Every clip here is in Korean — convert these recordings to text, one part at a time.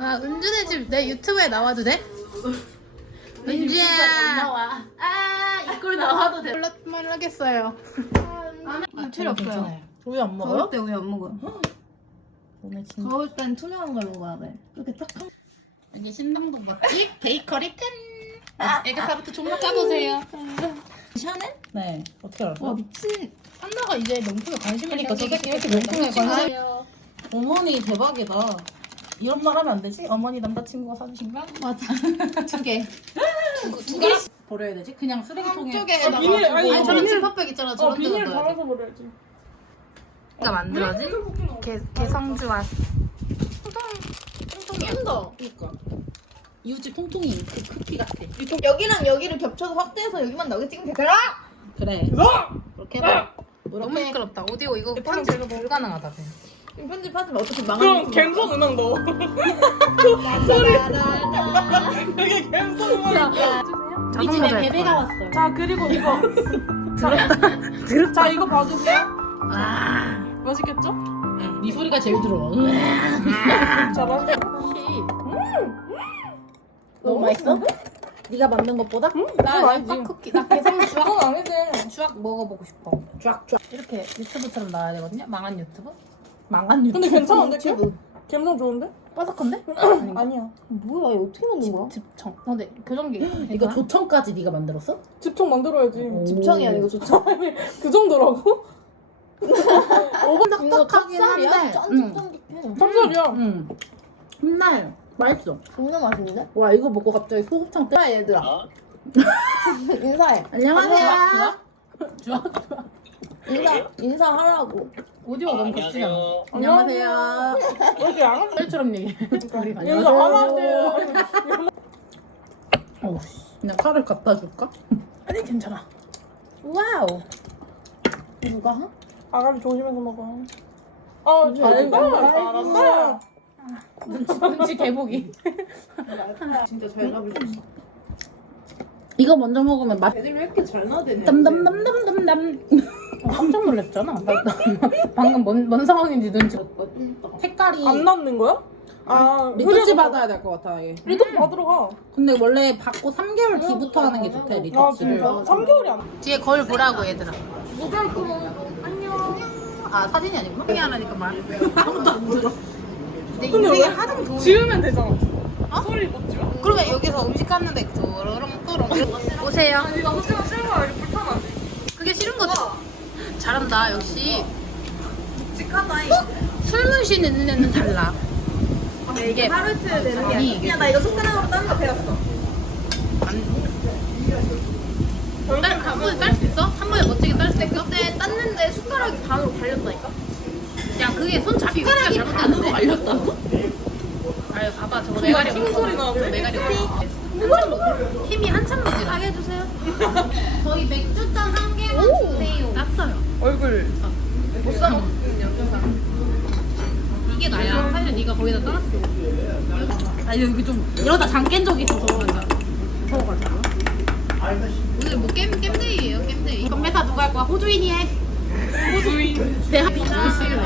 아 은준의 집 내 유튜브에 나와도 돼? 은주야 나와. 아 이걸 나와도 돼. 몰라 말하겠어요. 필요 없어요. 우유 안 먹어요? 더울 때 우유 안 먹어요. 오늘 진짜 더울 땐 투명한 걸 먹어야 돼. 이렇게 딱 한. 여기 신당동 맛집 베이커리 텐. 에그타르트 존나 까보세요. 샤넬? 네 어떻게 알았어? 와 미친. 한나가 이제 명품에 관심을 그러니까 저 새끼 왜 이렇게 명품에 명품에 관심. 어머니 대박이다 이런 말 하면 안 되지? 어머니 남자친구가 사주신 거? 맞아. 두 개. 두 개. 버려야 되지? 그냥 쓰레기통에 한쪽에 아, 비닐, 아니, 아니 저런 지퍼백 있잖아. 어 저런 비닐 데다 넣어야 돼. 버려야지. 가 만들어진 개 개성주와 통통이야. 그니까 이웃집 통통이 그 크기 같아 여기랑 여기를 겹쳐서 확대해서 여기만 나오게 찍으면 되더라. 그래 너! 그렇게 해봐 너무 이렇게 시끄럽다. 오디오 이거 네, 편집 불가능하다. 그냥. 편집하지만 어차피 망하는 그럼 갬성 음악 넣어. 여기 갬성 음악. 자동 집에 베베가. 왔어요 자 그리고 이거. 자, 자 이거 봐주세요. 아, 맛있겠죠? 네 소리가 제일 들어 자 맛있게. 너무 맛있어? 네가 만든 것보다? 나나 쿠키 나 개성 주악 그건 아니지. 주악 먹어보고 싶어. 쫙쫙 이렇게 유튜브처럼 나와야 되거든요. 망한 유튜브? 망한 유튜브 근데 괜찮은데? 유튜브. 갬성 좋은데? 바삭한데? 아니야. 뭐야 이거 어떻게 만든 거야? 집청. 어, 네 교정기. 이거 조청까지 네가 만들었어? 집총 만들어야지. 집청이 아니고 조청. 그 정도라고? 이거 딱딱하긴 한데. 응. 쫀득쫀득해. 깜짝이야. 응 맨날 맛있어 존나 맛있는데? 와 이거 먹고 갑자기 소곱창 때 야 얘들아. 인사해. 안녕하세요 좋아 인사 인사하라고. 오디오가 너무 거치잖아. 안녕하세요 왜 이렇게 안 하는 셀처럼 얘기해. 우리가. 인사 안 하세요. 어우 그냥 칼을 갖다 줄까? 아니 괜찮아. 와우. 누가 하? 아가리 조심해서 먹어. 아 잘한다. 잘한다. 눈치, 눈치 개보기. 진짜 잘 잡을 수 있어. 이거 먼저 먹으면 맛 애들 왜 이렇게 잘 나대네? 담담담담담담 어, 깜짝 놀랐잖아. 나, 나, 방금 뭔, 뭔 상황인지 눈치. 색깔이 안 남는 거야? 아 리터치 받아야 될 것 같아 얘 리터치 받으러 가. 근데 원래 받고 3개월 뒤부터 하는 게 좋대 아 리터치를 진짜? 3개월이 안. 뒤에 거울 보라고 얘들아. 모자이크 뭐. 아 사진이 아니구나. 형이 하라니까 말. 아무도 안 들어 내 근데 인생에 왜? 하등 도움. 지으면 되잖아. 소리 못 지워? 그러면 여기서 음식 하는데 도롱도롱 오세요. 이거 호텔 싫은 거야 이렇게 불편하지. 그게 싫은 거지. 잘한다 역시. 묵직하다. 술 마시는 애는 달라. 이게 하루 이틀 되는 게 아니, 아니야. 야, 나 이거 손가락으로 따는 거 배웠어. 딸, 한 번에 딸 수 있어? 한 번에 멋지게 딸 수 있어? 그때 땄는데 숟가락이 반으로 갈렸다니까? 야 그게 손잡이 위치가 잘못됐는데 알렸다고? 아유 봐봐 저거 메가리 ting 소리 나는데? 메가리 한참 힘이 한참 먹지라 하게 해주세요. 저희 맥주잔 한 개만 주세요. 땄어요. 얼굴. 못 사먹는 영상. 이게 나야. 사실 네가 거기다 떠났어. 아 여기 좀 이러다 장 깬 적이 있어서 맞아 더워가지고 오늘 뭐 게임 게임데이예요 게임데이. 건배사 누가 할 거야? 호주인이 해. 주인. 내 합이 조심해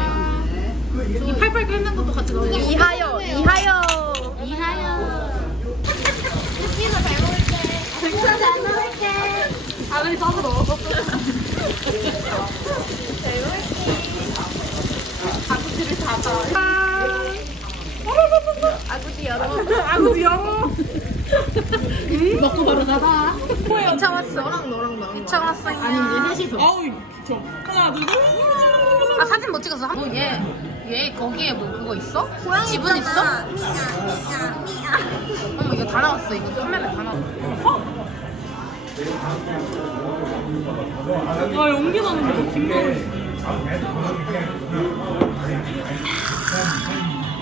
이 팔팔 끓는 것도 같이 넣어 이하여, 이하여. 이하여 피자 잘 먹을게. 피자 잘 먹을게. 아가리 싸들어. 아구지를 닫아. 아구지 열어. 아구 열어. 먹고 바로 나가 이차 왔어. 너랑 너랑 나랑. 이차 왔어요 아니 이제 셋이서 아우 저 하나 둘 셋. 아 사진 못 찍었어 한 얘, 얘 거기에 뭐 그거 있어? 지분 있어? 어머 이거 다 나왔어 이거 카메라 다 나왔어 아 연기 나는 거 김나은.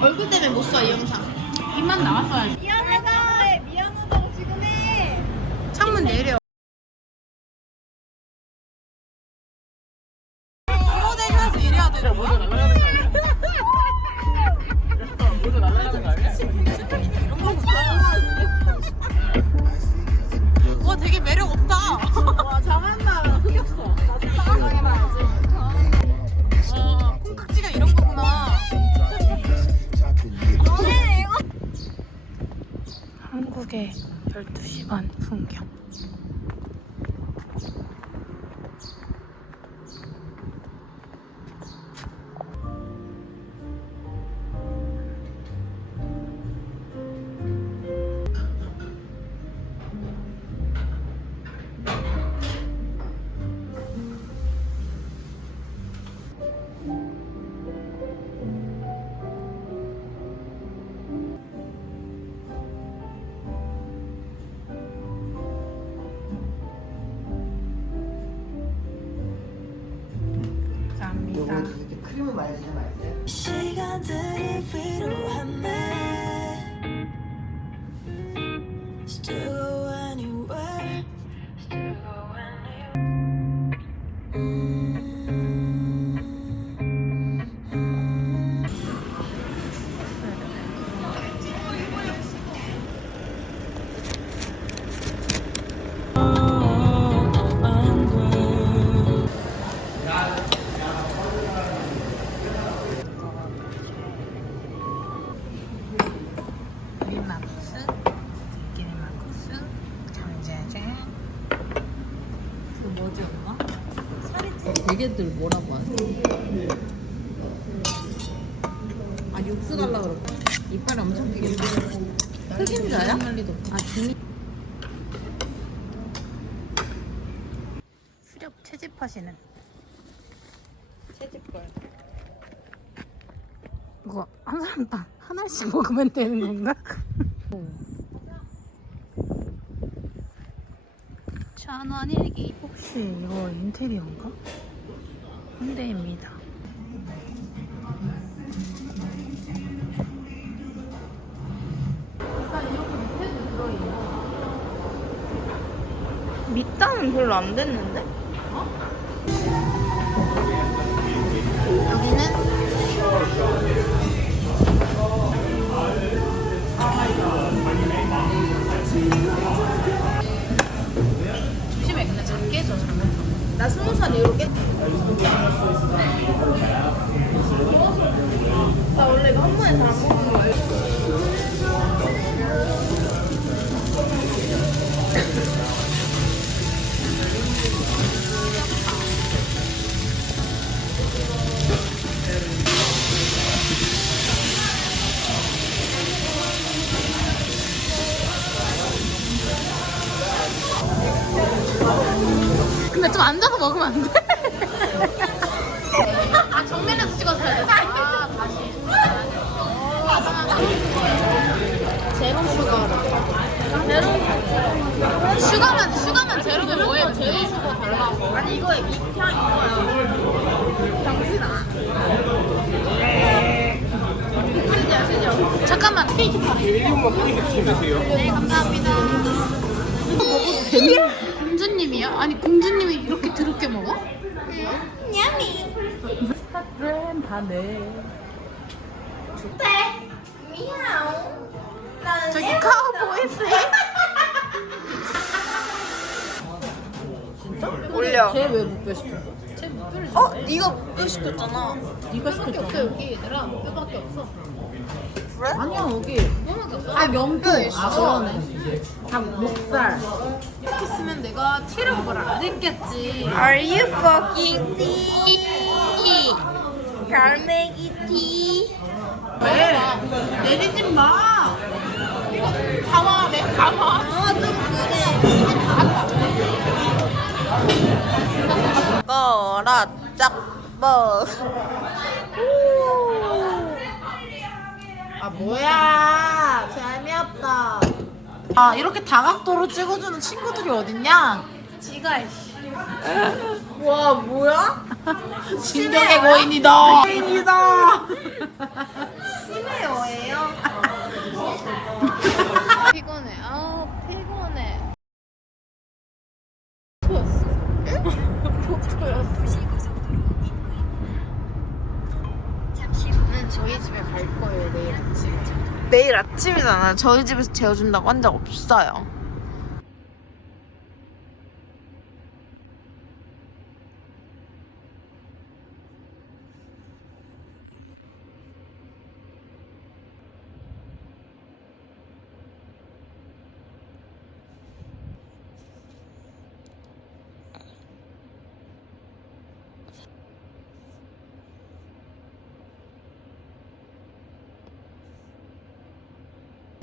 얼굴 때문에 못 써, 이 영상. 입만 나왔어야지 미안하다. 미안하다고 지금 해. 창문 내려 많이 주지 말세요. 시간들이 필요 대게들 뭐라고 하지? 아 육수 갈라 그러고 이빨이 엄청 크게 흑임자야? 아 김이 수렵 채집하시는 채집벌 이거 한 사람당 하나씩 먹으면 되는 건가? 천원 일기. 혹시 이거 인테리어인가? 현대입니다. 밑단은 별로 안 됐는데? 조심해 앉아서 먹으면 안 돼? 아 정면에서 해야 돼. 아 다시. 제로 슈가로. 제로 슈가만 슈가만 제로면 뭐예요? 제로 슈가 달라고. 아니 이거 입향 이거야. 정신아. 아시죠 아시죠? 잠깐만 케이크 파. 네 감사합니다. 공주님이요? 아니 공주님이 이렇게 드럽게 먹어? 야미. 스타트램 다네 네. 미야옹. 나는 저기 얘 카우보이스 올려. 쟤왜못 빼시켰어? 어? 네가 못 시켰잖아. 네가 시켰잖아 없어 여기 얘들아 뼈밖에 없어. 아니야 여기 뼈밖에 없어. 아 명품 아 그러네 닭 목살 이렇게 쓰면 내가 티를 뭘안 냈겠지. Are you fucking tea? 갈매기 tea. 왜? 내리지 마. 가마 내 가마. 아, 좀 그래. 꺼라, 짝버. 아 뭐야 재미없다 아 이렇게 다각도로 찍어주는 친구들이 어딨냐 지가 와, 뭐야? 진격의 고인이다 고인이다 심해요예요? 피곤해. 아우 피곤해. 저희 집에 갈 거예요, 내일 아침에. 내일 아침이잖아. 저희 집에서 재워준다고 한 적 없어요.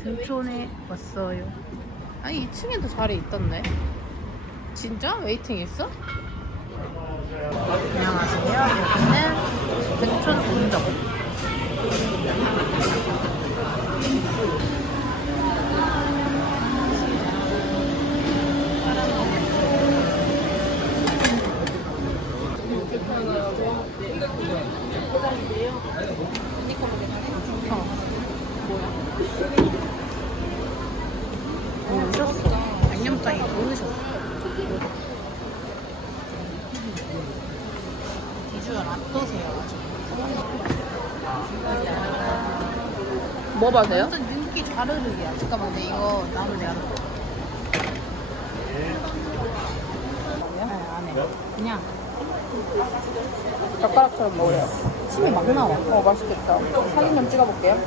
등촌에 왔어요. 아니 2층에도 자리 있던데. 진짜? 웨이팅 있어? 안녕하세요. 여기는 등촌 운정. 모르셨어. 양념장이 모르셨어. 비주얼 어떠세요? 뭐 봐세요? 완전 윤기 자르르기야. 잠깐만, 근데 이거 나무 내가. 아니, 안 해. 그냥 젓가락처럼 먹으래요. 침이 막 나와. 어, 맛있겠다. 사진 좀 찍어볼게요.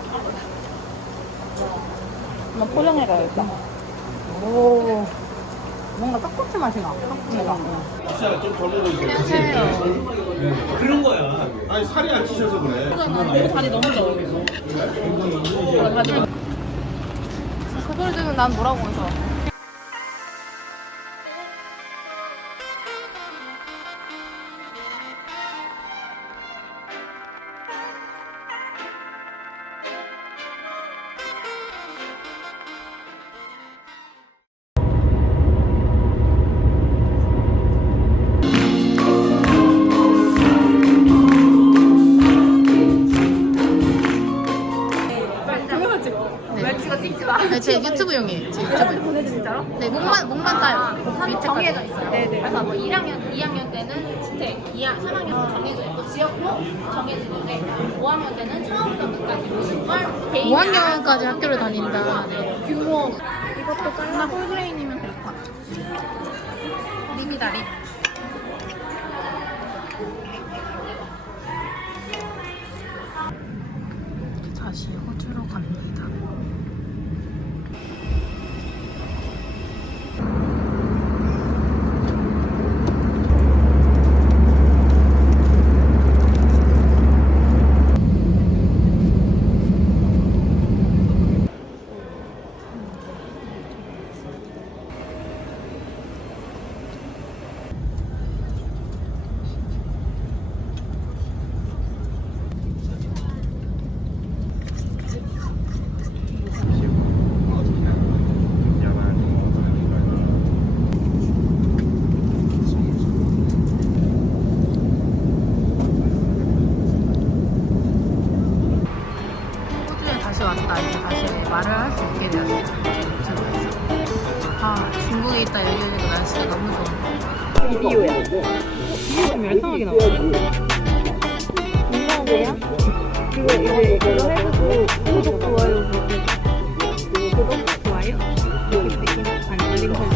한번 포장해가야겠다. 오. 뭔가 떡꼬치 맛이 나. 떡꼬치가. 안녕하세요. 그런 거야. 아니 살이 안 찌셔서 그래. 다리 너무 좋아. 그 소리 들으면 난 뭐라고 해서. 네, 제 유튜브용이에요. 제 유튜브. 진짜로? 네, 목만 목만 따요. 밑에까지. 정해져 있어요. 그래서 뭐 1학년, 2학년 때는 주택, 2학, 3학년 정해져 있고 지역도 정해지는데 5학년 때는 처음부터 끝까지 모든 걸 개인 5학년까지 학교를 다닌다. 네. 규모. 이것도 잘라 홀그레인이면 될것 같아. 립이다, 립. 다시 호 아, 중국에 있다 얘기하니까 날씨가 너무 좋아. 비디오야. 비디오좀 열성하게 나와. 민망한데요? 그거 이거 이거 해주고 구독 좋아요 그거 구독 좋아요? 이렇게 느낌 안 들린 거.